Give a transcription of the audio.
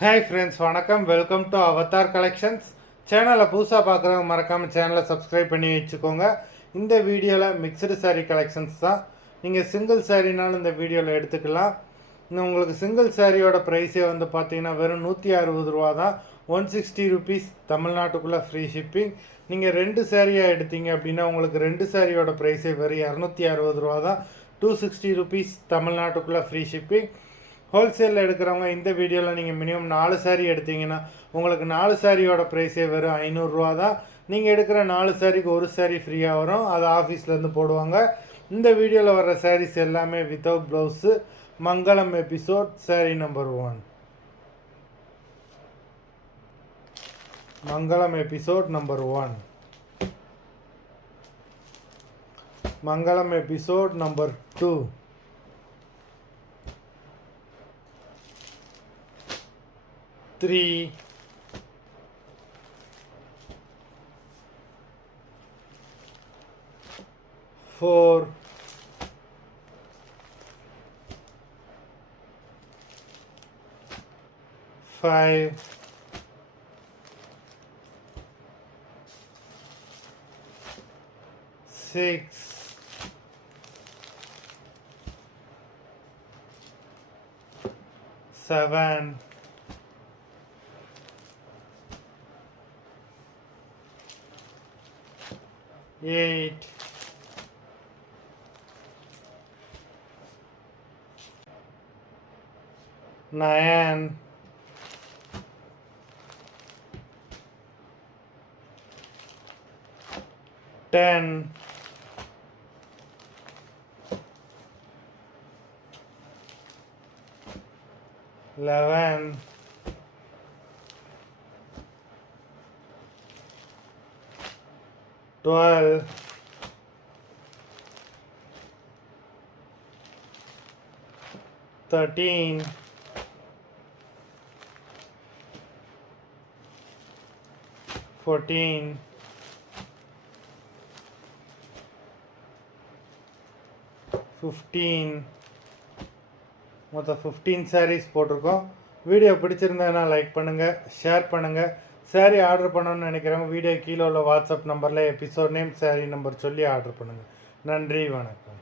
Hi friends, வணக்கம். Welcome to Avatar collections. சேனலை புதுசாக பார்க்குறவங்க மறக்காமல் சேனலை சப்ஸ்கிரைப் பண்ணி வச்சுக்கோங்க. இந்த வீடியோவில் மிக்சடு saree கலெக்ஷன்ஸ் தான். நீங்கள் சிங்கிள் சாரீனாலும் இந்த வீடியோவில் எடுத்துக்கலாம். இன்னும் உங்களுக்கு சிங்கிள் சாரியோட ப்ரைஸே வந்து பார்த்தீங்கன்னா வெறும் 160 ரூபா தான். 160 ருபீஸ் தமிழ்நாட்டுக்குள்ளே ஃப்ரீ ஷிப்பிங். நீங்கள் ரெண்டு சாரியாக எடுத்தீங்க அப்படின்னா உங்களுக்கு ரெண்டு சாரியோட ப்ரைஸே வெறும் 260 ரூபா தான். 260 ருபீஸ் தமிழ்நாட்டுக்குள்ளே ஃப்ரீ ஷிப்பிங். ஹோல்சேலில் எடுக்கிறவங்க இந்த வீடியோவில் நீங்கள் மினிமம் 4 சாரீ எடுத்தீங்கன்னா உங்களுக்கு 4 சாரியோட ப்ரைஸே வெறும் 500 தான். நீங்கள் எடுக்கிற 4 சாரிக்கு ஒரு சாரீ ஃப்ரீயாக வரும். அது ஆஃபீஸ்லேருந்து போடுவாங்க. இந்த வீடியோவில் வர்ற சாரீஸ் எல்லாமே வித்தவுட் ப்ளவுஸு. மங்களம் எபிசோட் சாரீ நம்பர் 1. மங்களம் எபிசோட் நம்பர் 1. மங்களம் எபிசோட் நம்பர் 2. 3, 4, 5, 6, 7, 8, 9, 10, 11, 12, 13, 14, 15. மொத்தம் 15 sarees போட்டிருக்கோம். வீடியோ பிடிச்சிருந்ததுன்னா லைக் பண்ணுங்கள், ஷேர் பண்ணுங்கள். சாரீ ஆர்டர் பண்ணணும்னு நினைக்கிறவங்க வீடியோ கீழே உள்ள வாட்ஸ்அப் நம்பரில் எபிசோட் நேம், சாரீ நம்பர் சொல்லி ஆர்டர் பண்ணுங்கள். நன்றி, வணக்கம்.